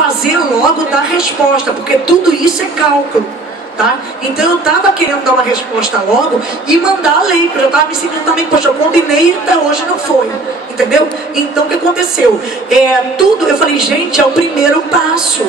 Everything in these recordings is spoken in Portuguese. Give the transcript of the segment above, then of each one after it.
fazer logo dar resposta, porque tudo isso é cálculo, tá? Então eu estava querendo dar uma resposta logo e mandar a lei, porque eu estava me sentindo também, poxa, eu combinei e até hoje não foi, entendeu? Então o que aconteceu? Eu falei, gente, é o primeiro passo.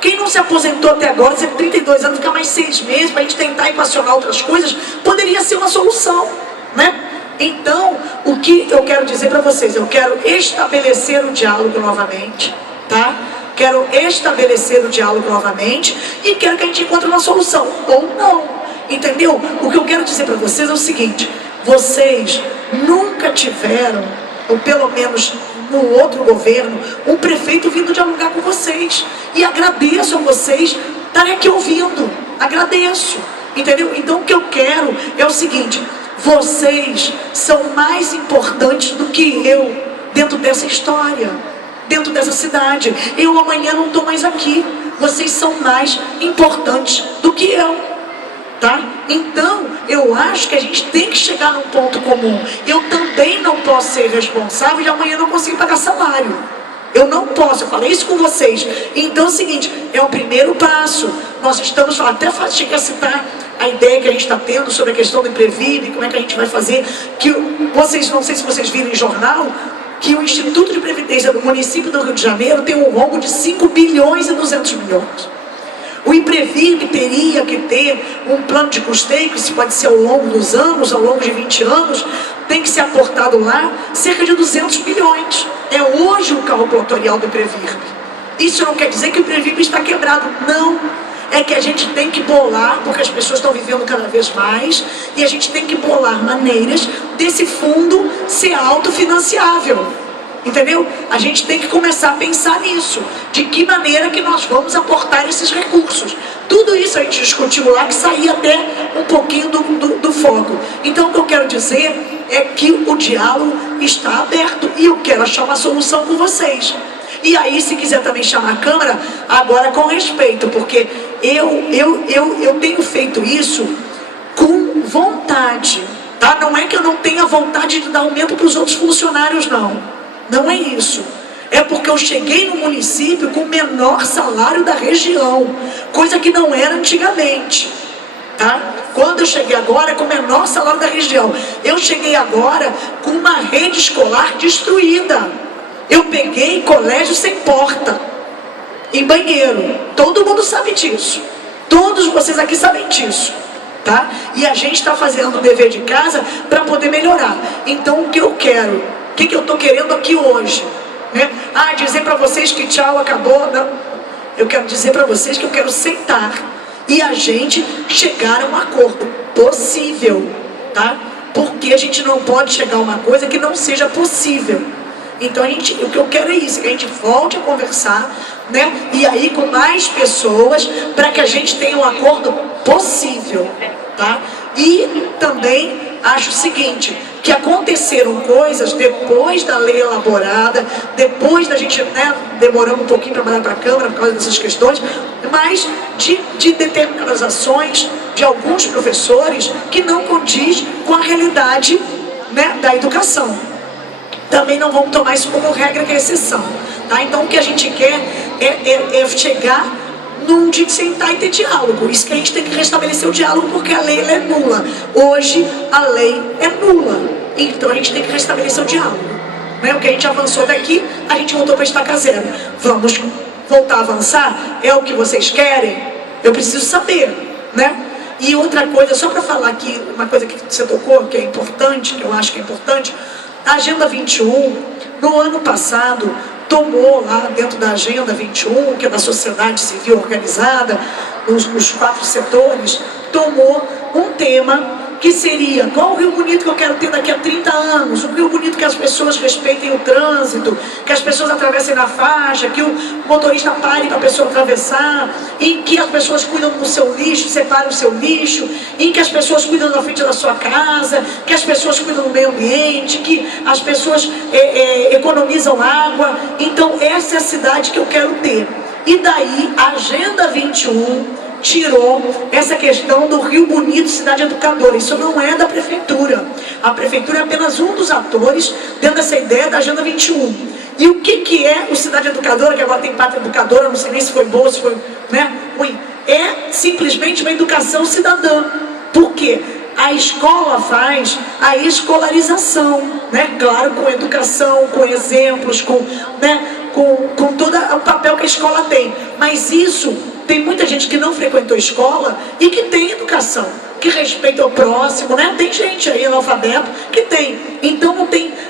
Quem não se aposentou até agora, você tem 32 anos, ficar mais 6 meses para a gente tentar equacionar outras coisas, poderia ser uma solução, né? Então, o que eu quero dizer para vocês, eu quero estabelecer o diálogo novamente, tá? Quero estabelecer o diálogo novamente e quero que a gente encontre uma solução, ou não, entendeu? O que eu quero dizer para vocês é o seguinte, vocês nunca tiveram, ou pelo menos no outro governo, um prefeito vindo dialogar com vocês. E agradeço a vocês estarem aqui ouvindo. Agradeço. Entendeu? Então o que eu quero é o seguinte, vocês são mais importantes do que eu dentro dessa história, dentro dessa cidade. Eu amanhã não estou mais aqui. Vocês são mais importantes do que eu. Tá? Então, eu acho que a gente tem que chegar num ponto comum. Eu também não posso ser responsável de amanhã não conseguir pagar salário. Eu não posso, eu falei isso com vocês. Então é o seguinte, é o primeiro passo. Nós estamos, até cheguei a citar a ideia que a gente está tendo sobre a questão do Imprevive, como é que a gente vai fazer, que vocês, não sei se vocês viram em jornal, que o Instituto de Previdência do município do Rio de Janeiro tem um rombo de 5 bilhões e 200 milhões. O Imprevive teria que ter um plano de custeio, que isso pode ser ao longo dos anos, ao longo de 20 anos, tem que ser aportado lá cerca de 200 milhões. É hoje o cálculo atuarial do Imprevive. Isso não quer dizer que o Imprevive está quebrado, não. É que a gente tem que bolar, porque as pessoas estão vivendo cada vez mais, e a gente tem que bolar maneiras desse fundo ser autofinanciável. Entendeu? A gente tem que começar a pensar nisso. De que maneira que nós vamos aportar esses recursos. Tudo isso a gente discutiu lá, que saía até um pouquinho do foco. Então o que eu quero dizer é que o diálogo está aberto. E eu quero achar uma solução com vocês. E aí, se quiser também chamar a Câmara, agora com respeito. Porque eu tenho feito isso com vontade. Tá? Não é que eu não tenha vontade de dar aumento para os outros funcionários, não. Não é isso. É porque eu cheguei no município com o menor salário da região, coisa que não era antigamente, tá? Quando eu cheguei agora, com o menor salário da região. Eu cheguei agora com uma rede escolar destruída. Eu peguei colégio sem porta, em banheiro. Todo mundo sabe disso. Todos vocês aqui sabem disso, tá? E a gente está fazendo o dever de casa para poder melhorar. Então o que eu quero... O que eu estou querendo aqui hoje? Né? Dizer para vocês que tchau, acabou. Não. Eu quero dizer para vocês que eu quero sentar e a gente chegar a um acordo possível, tá? Porque a gente não pode chegar a uma coisa que não seja possível. Então o que eu quero é isso, que a gente volte a conversar, né? E aí com mais pessoas, para que a gente tenha um acordo possível, tá? E também acho o seguinte, que aconteceram coisas depois da lei elaborada, depois da gente, né, demorando um pouquinho para mandar para a Câmara por causa dessas questões, mas de determinadas ações de alguns professores que não condiz com a realidade, né, da educação. Também não vamos tomar isso como regra, que é exceção, tá? Então o que a gente quer é chegar num de sentar e ter diálogo. Isso que a gente tem que restabelecer o diálogo, porque a lei ela é nula. Hoje a lei é nula. Então a gente tem que restabelecer o diálogo. Né? O que a gente avançou daqui, a gente voltou para estaca zero. Vamos voltar a avançar? É o que vocês querem? Eu preciso saber, né? E outra coisa, só para falar aqui, uma coisa que você tocou, que é importante, que eu acho que é importante, a Agenda 21, no ano passado, tomou lá dentro da Agenda 21, que é da sociedade civil organizada, os 4 setores, tomou um tema que seria, qual o Rio Bonito que eu quero ter daqui a 30 anos? Um Rio Bonito que as pessoas respeitem o trânsito, que as pessoas atravessem na faixa, que o motorista pare para a pessoa atravessar, em que as pessoas cuidam do seu lixo, separem o seu lixo, em que as pessoas cuidam da frente da sua casa, que as pessoas cuidam do meio ambiente, que as pessoas economizam água. Então essa é a cidade que eu quero ter. E daí a Agenda 21 tirou essa questão do Rio Bonito Cidade Educadora. Isso não é da prefeitura. A prefeitura é apenas um dos atores dentro dessa ideia da Agenda 21. E o que é o Cidade Educadora, que agora tem Pátria Educadora, não sei nem se foi boa, se foi, né, ruim. É simplesmente uma educação cidadã. Por quê? A escola faz a escolarização, né? Claro, com educação, com exemplos, com todo o papel que a escola tem. Mas isso, tem muita gente que não frequentou escola e que tem educação, que respeita o próximo, né? Tem gente aí analfabeto que tem. Então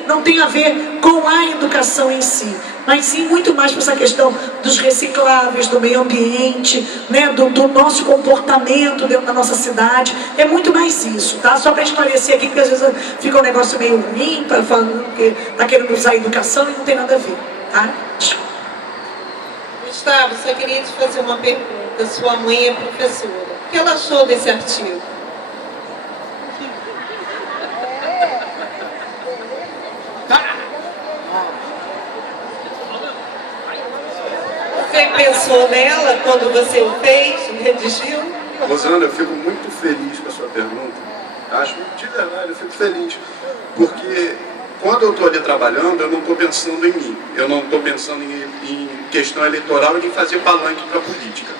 não tem a ver com a educação em si, mas sim muito mais com essa questão dos recicláveis, do meio ambiente, né? do nosso comportamento dentro da nossa cidade. É muito mais isso, tá? Só para esclarecer aqui, porque às vezes fica um negócio meio ruim, falando que está querendo usar a educação e não tem nada a ver, tá? Gustavo, só queria te fazer uma pergunta. Sua mãe é professora. O que ela achou desse artigo? Você pensou nela quando você o fez, redigiu? Rosana, eu fico muito feliz com a sua pergunta. Acho de verdade, eu fico feliz. Porque quando eu estou ali trabalhando, eu não estou pensando em mim. Eu não estou pensando em questão eleitoral e em fazer palanque para a política.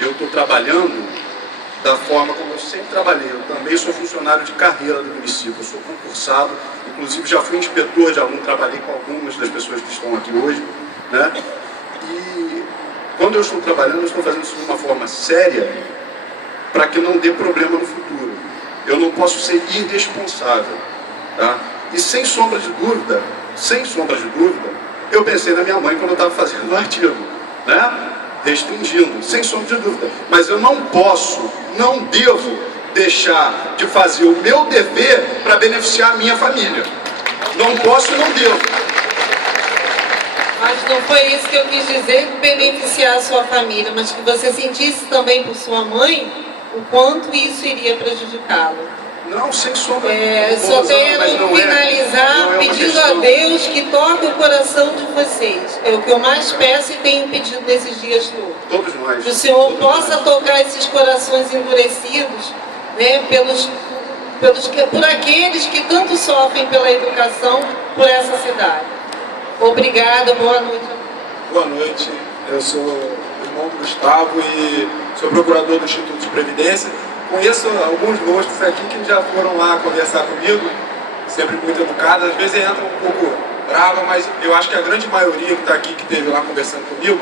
Eu estou trabalhando da forma como eu sempre trabalhei. Eu também sou funcionário de carreira do município. Eu sou concursado, inclusive já fui inspetor de aluno, trabalhei com algumas das pessoas que estão aqui hoje, né? E quando eu estou trabalhando, eu estou fazendo isso de uma forma séria para que não dê problema no futuro. Eu não posso ser irresponsável, tá? E sem sombra de dúvida, eu pensei na minha mãe quando eu estava fazendo o artigo, né? Restringindo, sem sombra de dúvida. Mas eu não posso, não devo deixar de fazer o meu dever para beneficiar a minha família. Não posso e não devo. Mas não foi isso que eu quis dizer, beneficiar a sua família, mas que você sentisse também por sua mãe o quanto isso iria prejudicá-lo. Não, sem sombra de dúvida. Só quero finalizar pedindo a Deus que toque o coração de vocês. É o que eu mais peço e tenho pedido nesses dias todos. Todos nós. Que o Senhor possa tocar esses corações endurecidos, né, por aqueles que tanto sofrem pela educação por essa cidade. Obrigada, boa noite. Boa noite, eu sou o irmão do Gustavo e sou procurador do Instituto de Previdência. Conheço alguns rostos aqui que já foram lá conversar comigo, sempre muito educados, às vezes entram um pouco brava, mas eu acho que a grande maioria que está aqui, que esteve lá conversando comigo,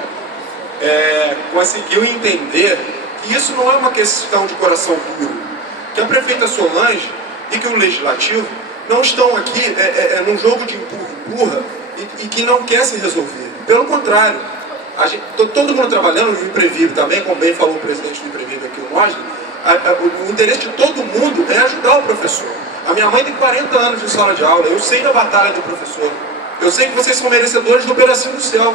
conseguiu entender que isso não é uma questão de coração puro, que a prefeita Solange e que o Legislativo não estão aqui num jogo de empurra-empurra e que não quer se resolver. Pelo contrário, todo mundo trabalhando, o Imprevive também, como bem falou o presidente do Imprevive aqui, o Mosley, o interesse de todo mundo é ajudar o professor. A minha mãe tem 40 anos de sala de aula, eu sei da batalha do professor. Eu sei que vocês são merecedores do pedacinho do céu.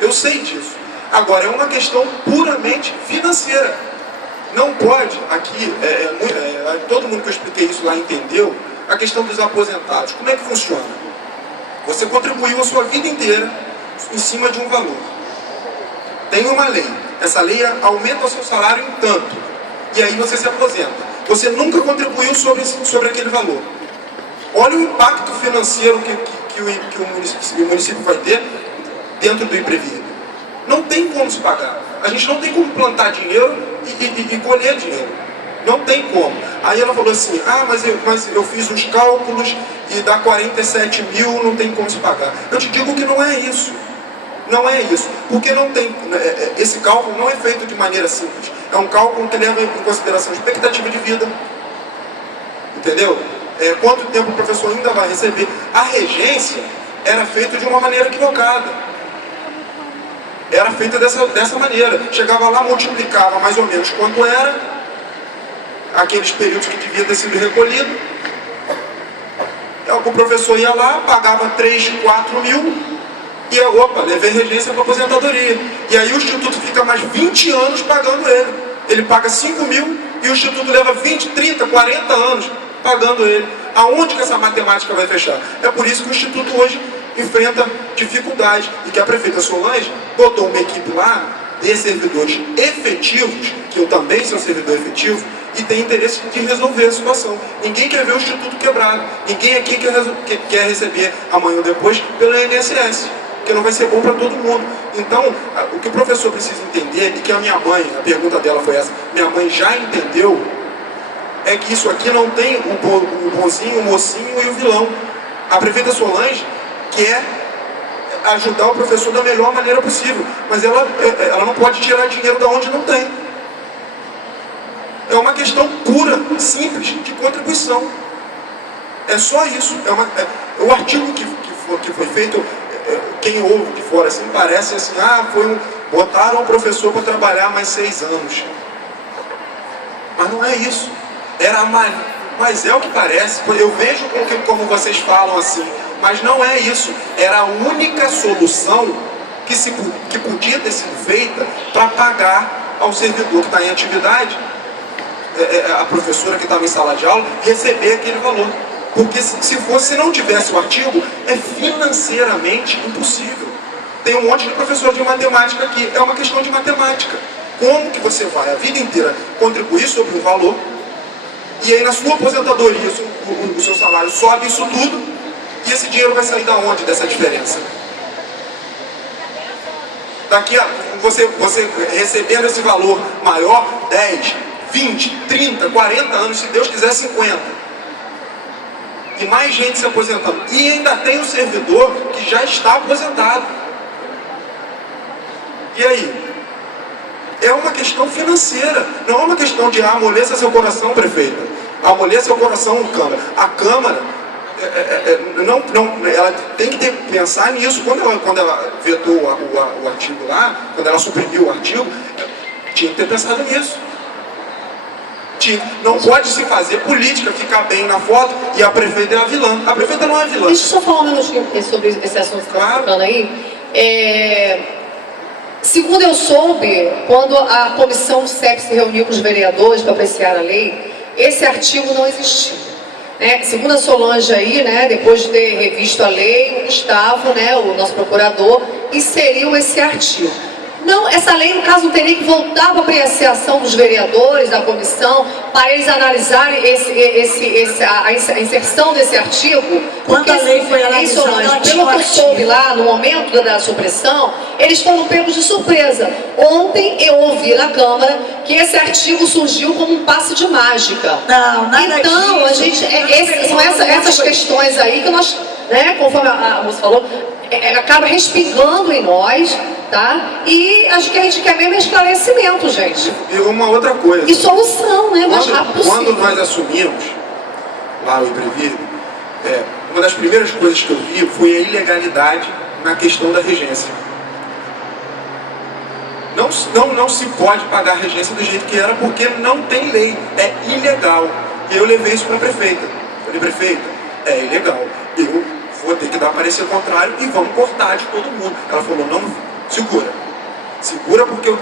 Eu sei disso. Agora, é uma questão puramente financeira. Não pode, aqui, todo mundo que eu expliquei isso lá entendeu, a questão dos aposentados. Como é que funciona? Você contribuiu a sua vida inteira em cima de um valor. Tem uma lei. Essa lei aumenta o seu salário em tanto. E aí você se aposenta. Você nunca contribuiu sobre aquele valor. Olha o impacto financeiro que o município vai ter dentro do Imprevive. Não tem como se pagar. A gente não tem como dinheiro e colher dinheiro. Não tem como. Aí ela falou assim, mas eu fiz os cálculos e dá 47 mil, não tem como se pagar. Eu te digo que não é isso. Não é isso. Porque não tem, esse cálculo não é feito de maneira simples. É um cálculo que leva em consideração expectativa de vida. Entendeu? Quanto tempo o professor ainda vai receber. A regência era feita de uma maneira equivocada. Era feita dessa maneira. Chegava lá, multiplicava mais ou menos quanto era, aqueles períodos que devia ter sido recolhido. O professor ia lá, pagava 3, 4 mil e levei regência para aposentadoria. E aí o Instituto fica mais 20 anos pagando ele. Ele paga 5 mil e o Instituto leva 20, 30, 40 anos pagando ele. Aonde que essa matemática vai fechar? É por isso que o Instituto hoje enfrenta dificuldade e que a prefeita Solange botou uma equipe lá de servidores efetivos, que eu também sou servidor efetivo, e tem interesse de resolver a situação. Ninguém quer ver o Instituto quebrado. Ninguém aqui quer receber amanhã ou depois pelo INSS. porque não vai ser bom para todo mundo. Então, o que o professor precisa entender, e que a minha mãe, a pergunta dela foi essa, minha mãe já entendeu, é que isso aqui não tem o bonzinho, o mocinho e o vilão. A prefeita Solange quer ajudar o professor da melhor maneira possível, mas ela não pode tirar dinheiro da onde não tem. É uma questão pura, simples, de contribuição. É só isso. O artigo que foi feito, quem ouve de fora assim, parece assim, botaram o professor para trabalhar mais 6 anos. Mas não é isso. Mas é o que parece. Eu vejo como vocês falam assim, mas não é isso. Era a única solução que podia ter sido feita para pagar ao servidor que está em atividade, a professora que estava em sala de aula, receber aquele valor. Porque se não tivesse o artigo, é financeiramente impossível. Tem um monte de professor de matemática aqui, é uma questão de matemática. Como que você vai a vida inteira contribuir sobre um valor, e aí na sua aposentadoria o seu salário sobe isso tudo, e esse dinheiro vai sair da onde dessa diferença? Daqui a você recebendo esse valor maior, 10, 20, 30, 40 anos, se Deus quiser 50. E mais gente se aposentando. E ainda tem o servidor que já está aposentado. E aí? É uma questão financeira, não é uma questão de amoleça seu coração, prefeita. Amoleça seu coração, Câmara. A Câmara, ela tem que pensar nisso. Quando ela vetou o artigo lá, quando ela suprimiu o artigo, tinha que ter pensado nisso. Não pode se fazer política, ficar bem na foto e a prefeita é a vilã. A prefeita não é vilã. Deixa eu só falar um minutinho sobre esse assunto que você está falando aí. Segundo eu soube, quando a comissão do CEP se reuniu com os vereadores para apreciar a lei, esse artigo não existia. Segundo a Solange aí, depois de ter revisto a lei, o Gustavo, o nosso procurador, inseriu esse artigo. Não, essa lei, no caso, não teria que voltar para a apreciação dos vereadores, da comissão, para eles analisarem a inserção desse artigo. Quando a lei foi analisada, pelo que eu soube lá, no momento da supressão, eles foram pegos de surpresa. Ontem eu ouvi na Câmara que esse artigo surgiu como um passe de mágica. Não, nada então, a gente, são essas questões aí que nós, conforme a moça falou, acaba respingando em nós, tá? E acho que a gente quer mesmo esclarecimento, gente. E uma outra coisa. E solução, mais rápido possível. Quando nós assumimos lá o Imprevisto, uma das primeiras coisas que eu vi foi a ilegalidade na questão da regência. Não se pode pagar a regência do jeito que era, porque não tem lei, é ilegal. E eu levei isso para a prefeita. Falei, prefeita, é ilegal. Eu vou ter que dar parecer contrário e vamos cortar de todo mundo. Ela falou, não, segura porque eu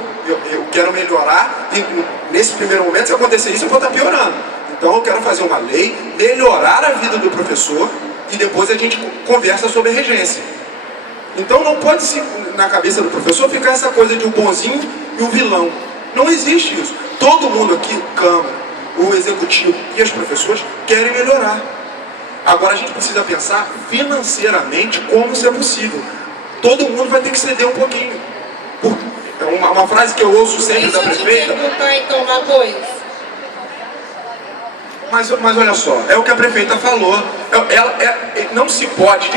quero melhorar, e nesse primeiro momento, se acontecer isso, eu vou estar piorando. Então eu quero fazer uma lei, melhorar a vida do professor, e depois a gente conversa sobre a regência. Então não pode ser na cabeça do professor ficar essa coisa de um bonzinho e um vilão. Não existe isso. Todo mundo aqui, Câmara, o Executivo e os professores querem melhorar. Agora a gente precisa pensar financeiramente como isso é possível. Todo mundo vai ter que ceder um pouquinho. Uma frase que eu ouço sempre da prefeita... Deixa eu te perguntar então uma coisa. Mas olha só, é o que a prefeita falou. Não se pode,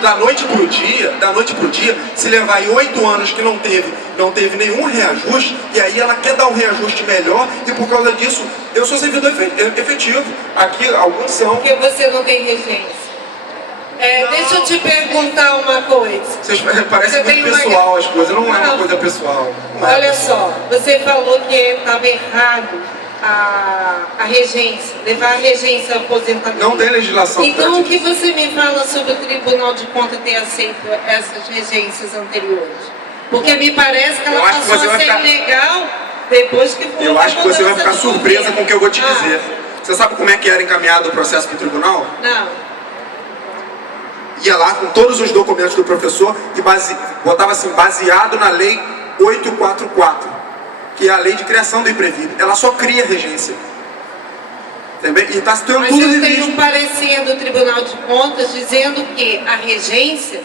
da noite para o dia, se levar aí 8 anos que não teve nenhum reajuste, e aí ela quer dar um reajuste melhor, e por causa disso, eu sou servidor efetivo. Aqui, alguns são. Porque você não tem regência. Deixa eu te perguntar uma coisa. Parece muito pessoal as coisas, não é uma coisa pessoal. Olha só, você falou que estava errado a regência, levar a regência à aposentadoria. Não tem legislação. Então o que você me fala sobre o Tribunal de Contas ter aceito essas regências anteriores? Porque me parece que ela passou a ser ilegal depois que foi. Eu acho que você vai ficar surpresa com o que eu vou te dizer. Você sabe como é que era encaminhado o processo para o tribunal? Não. Ia lá com todos os documentos do professor e botava assim, baseado na lei 844, que é a lei de criação do Imprevisto. Ela só cria regência. Também, e está tendo mas tudo eu revisto. tenho um parecer do Tribunal de Contas dizendo que a regência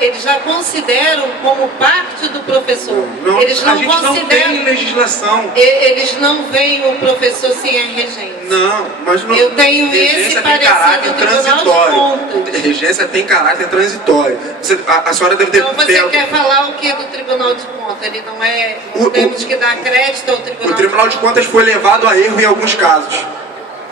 Eles já consideram como parte do professor. Não, eles não a gente consideram. não tem legislação. Eles não veem o professor sem a regência. Não, mas não. Eu tenho regência esse tem parecer caráter do Tribunal de transitório. Contas. Regência tem caráter transitório. A senhora deve ter. Então você quer falar o que do Tribunal de Contas? Ele não é. Temos que dar crédito ao Tribunal. O Tribunal de Contas foi levado a erro em alguns casos.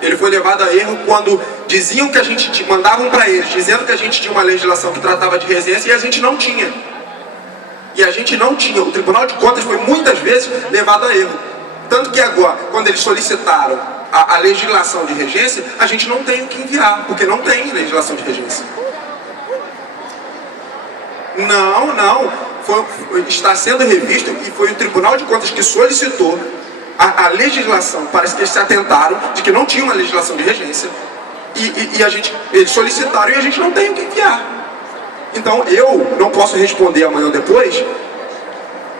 Ele foi levado a erro quando diziam que a gente mandavam para eles, dizendo que a gente tinha uma legislação que tratava de regência e a gente não tinha. E a gente não tinha. O Tribunal de Contas foi muitas vezes levado a erro. Tanto que agora, quando eles solicitaram a legislação de regência, a gente não tem o que enviar, porque não tem legislação de regência. Não. Está sendo revisto e foi o Tribunal de Contas que solicitou a legislação. Parece que eles se atentaram de que não tinha uma legislação de regência eles solicitaram e a gente não tem o que enviar. Então eu não posso responder amanhã ou depois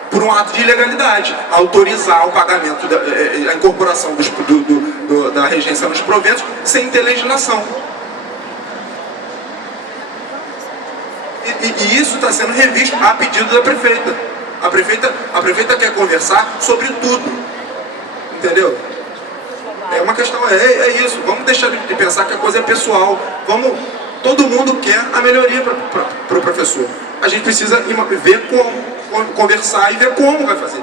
por um ato de ilegalidade, autorizar o pagamento, a incorporação da regência nos proventos sem ter legislação. E isso está sendo revisto a pedido da prefeita. A prefeita quer conversar sobre tudo. Entendeu? É uma questão, é isso. Vamos deixar de pensar que a coisa é pessoal. Todo mundo quer a melhoria para o professor. A gente precisa ver como, conversar e ver como vai fazer.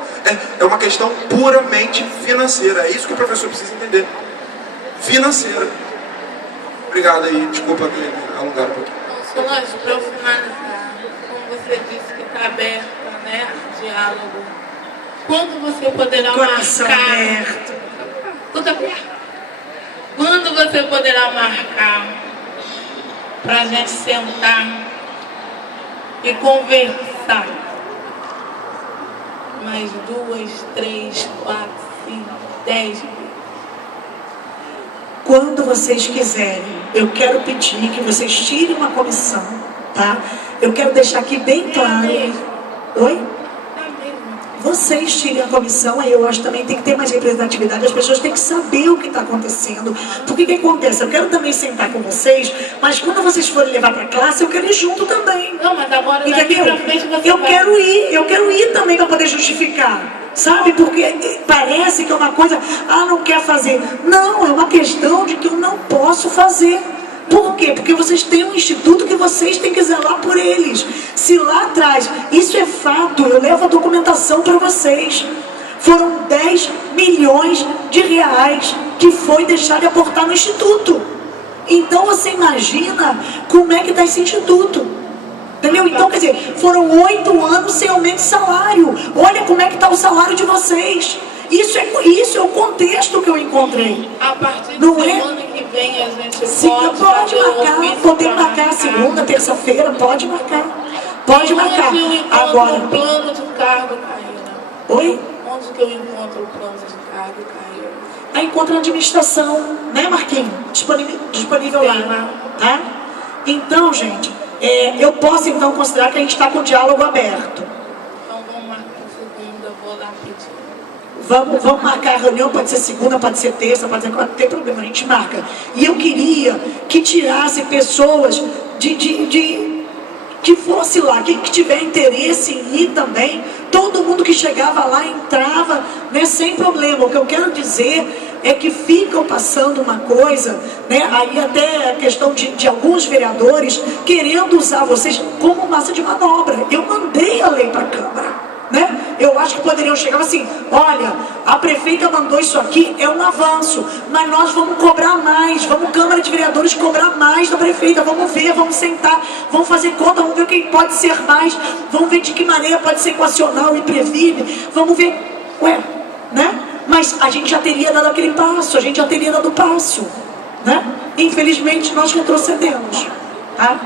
É uma questão puramente financeira. É isso que o professor precisa entender. Financeira. Obrigado aí, desculpa alongar um pouquinho. Solange, para eu finalizar, como você disse que está aberta, né, diálogo, quando você poderá Coração marcar... aberto. Quando você poderá marcar para a gente sentar e conversar mais 2, 3, 4, 5, 10 vezes? Quando vocês quiserem, eu quero pedir que vocês tirem uma comissão, tá? Eu quero deixar aqui bem claro. Oi? Vocês tirem a comissão, aí eu acho que também tem que ter mais representatividade, as pessoas têm que saber o que está acontecendo. Porque o que acontece? Eu quero também sentar com vocês, mas quando vocês forem levar para a classe, eu quero ir junto também. Não, mas agora daqui pra frente você eu quero ir também para poder justificar. Sabe? Porque parece que é uma coisa, não quer fazer. Não, é uma questão de que eu não posso fazer. Por quê? Porque vocês têm um instituto que vocês têm que zelar por eles. Se lá atrás, isso é fato, eu levo a documentação para vocês. Foram 10 milhões de reais que foi deixar de aportar no instituto. Então você imagina como é que está esse instituto. Entendeu? Então, quer dizer, foram 8 anos sem aumento de salário. Olha como é que está o salário de vocês. Isso é o contexto que eu encontrei. A partir Não de é? semana que vem a gente Sim, pode marcar, poder marcar marcar. segunda, terça-feira, pode marcar. Pode marcar. Onde eu encontro Agora. o plano de cargo, Caína? Oi? Onde que eu encontro o plano de cargo, Caína? Aí encontra a administração, né, Marquinhos? Disponível lá, tá? Então, gente, eu posso então considerar que a gente está com o diálogo aberto. Então vamos marcar segunda, eu vou lá pedir. Vamos marcar a reunião, pode ser segunda, pode ser terça, pode ser quarta, não tem problema, a gente marca. E eu queria que tirasse pessoas que fosse lá, que tiver interesse em ir também, todo mundo que chegava lá entrava, né, sem problema. O que eu quero dizer é que ficam passando uma coisa, né, aí até a questão de alguns vereadores querendo usar vocês como massa de manobra. Eu mandei a lei para a Câmara. Né? Eu acho que poderiam chegar assim, olha, a prefeita mandou isso aqui, é um avanço, mas nós vamos cobrar mais, vamos Câmara de Vereadores cobrar mais da prefeita, vamos ver, vamos sentar, vamos fazer conta, vamos ver quem pode ser mais, vamos ver de que maneira pode ser equacional e previne, vamos ver, né? Mas a gente já teria dado aquele passo, a gente já teria dado o passo, né? Infelizmente nós retrocedemos, tá?